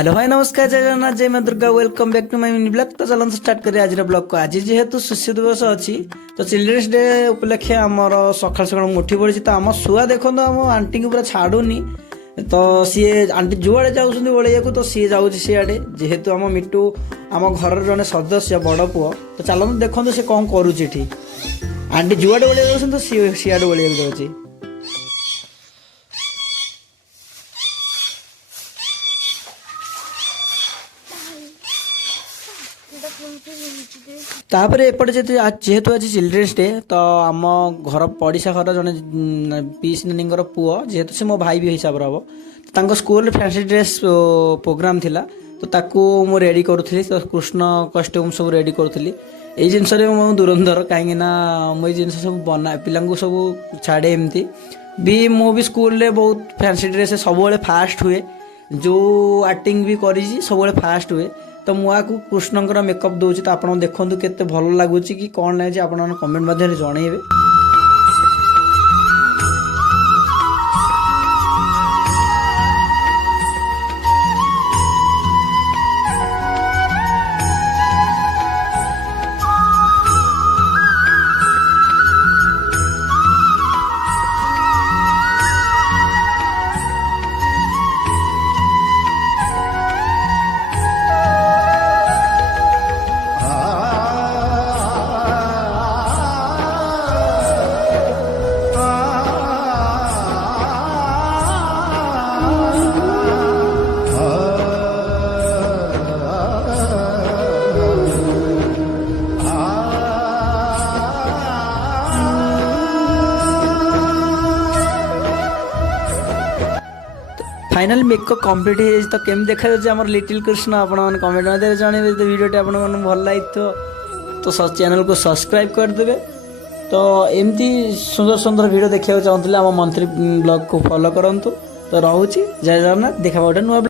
Hello भाई नमस्कार जय जगन्नाथ जय माँ Durga welcome back to my mini blog. तो चलते स्टार्ट करिए आज ब्लॉग को। आज जेहेतु शिशु दिवस अच्छी तो चिल्ड्रेन्स डे उपलक्षे आमर सकाल सकाल उठी पड़ी तो आम छुआ देखो आम आंटी को पूरा छाड़ूनी तो सी आंटी जुआड़े जाऊँ ओलिया को तो सी जाऊँ सियाड़े जेहेतु आम मिट्टू आम घर जड़े सदस्य बड़ पुओ तो चलते देखो सी कौन करुच्ची आंटी जुआड़े ओलिया जाऊँ तो सी सियाड़े ओलिया जाऊँगी। तापर एपटे जेहेतु आज चिल्ड्रेन्स डे तो आम घर पड़िशा घर जड़े पीस नानी पुओ जेहेतु से मो भाई भी हिसाब से हम तो स्कूल फैंसी ड्रेस प्रोग्राम थिला तो ताकू मु रेडी करूली तो कृष्ण कस्ट्यूम सब रेडी करूली ये जिनस दुरंधर कहीं मुझे जिन सब बना पिला सब छाड़े एमती भी मु भी स्कूल बहुत फैंसी ड्रेस सब फास्ट हुए जो एक्टिंग भी करी सब फास्ट हुए तो मुझे कृष्णकर मेकअप दूसरी तो आप देखो केते भल लगुच कि कौन लगे आप कमेंट मध्य जनइबे। फाइनल मेकअप कंप्लीट हो तो केम देखा जाए लिटिल कृष्ण आप कमेंट मध्य जनइबे। तो वीडियो आप भल लगी तो चैनल को सब्सक्राइब करदे। तो एमती सुंदर सुंदर वीडियो देखा चाहते आम मंथली ब्लॉग को फॉलो करूँ। तो रोचे जय जगन्नाथ देखा गोटे नुआ।